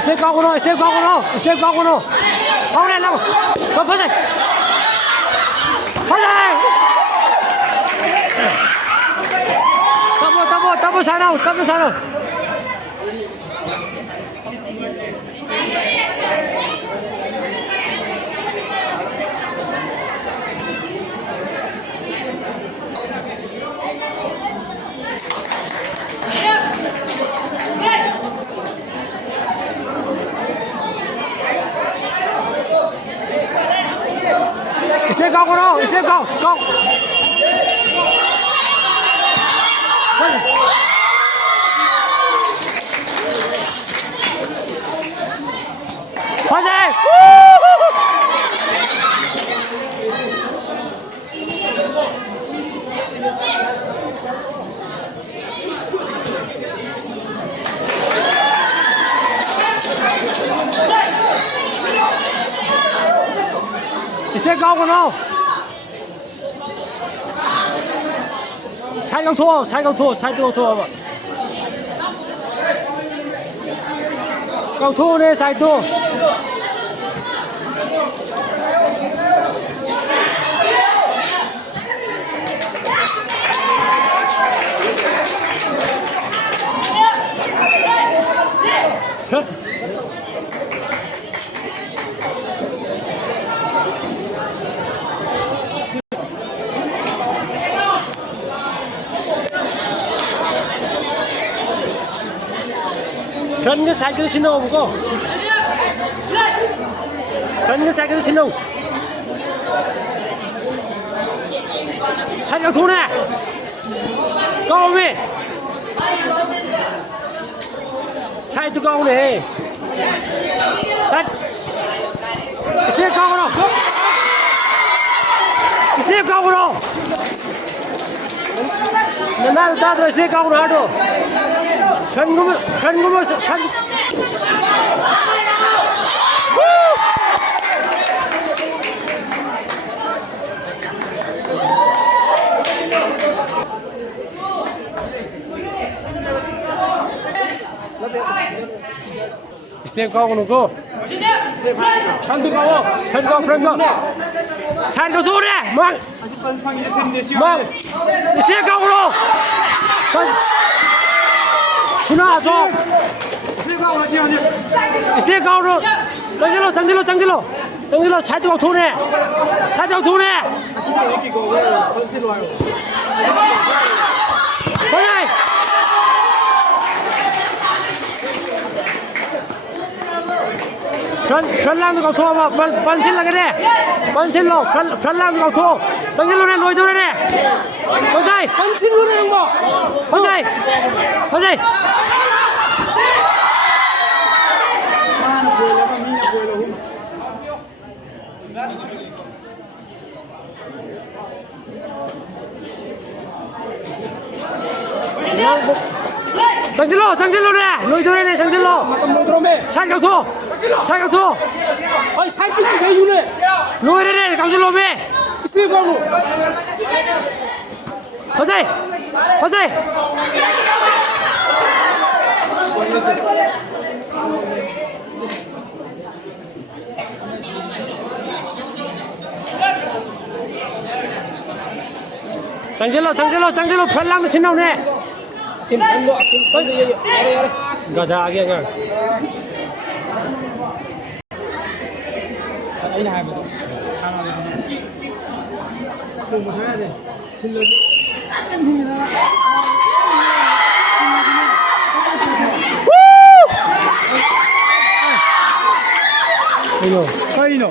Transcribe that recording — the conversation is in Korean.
스텝 가고로 스텝 가고로 스텝 가고로 가고로 하려고 더 퍼져 퍼져 더블 사나우 스텝 가고로 스텝 가 스텝 가고로 살강 투어 사이드로 투어 강 투어네 사이드 변기 사이드 신호 보고 변기 사이드 신호 살짝 도네 가오미 사이드 가오네 스텝 가오로 스텝 가오로 나는 다들 스텝 가오로 하도 편구물 스텝 가고 놓고 편도 가고 살도 도래 막 스텝 가고로 하나 스텝 가오로 장질로 사이드 가 도네 편랑도 가 도와 반실라 그래 반실로 편랑도 가 도 장질로네 노이도네 반사이 반실로라는 거 반사이 장질로네 노이도네 장질로 살격투 아니 살길도 왜 이래? 노이레네 강질로메 스텝하고 허세 ꯆꯪꯁꯤꯜꯂꯣ ꯐ꯭ꯔꯟ ꯂꯥꯡꯗ ꯁꯤꯟꯅꯧꯅꯦ 아심 반도 아심 반도 야래 가자 아기야 아이나 하면서 하나 그럼 뭐 해야 돼 질러지 약간 힘이 나가 이거 서인호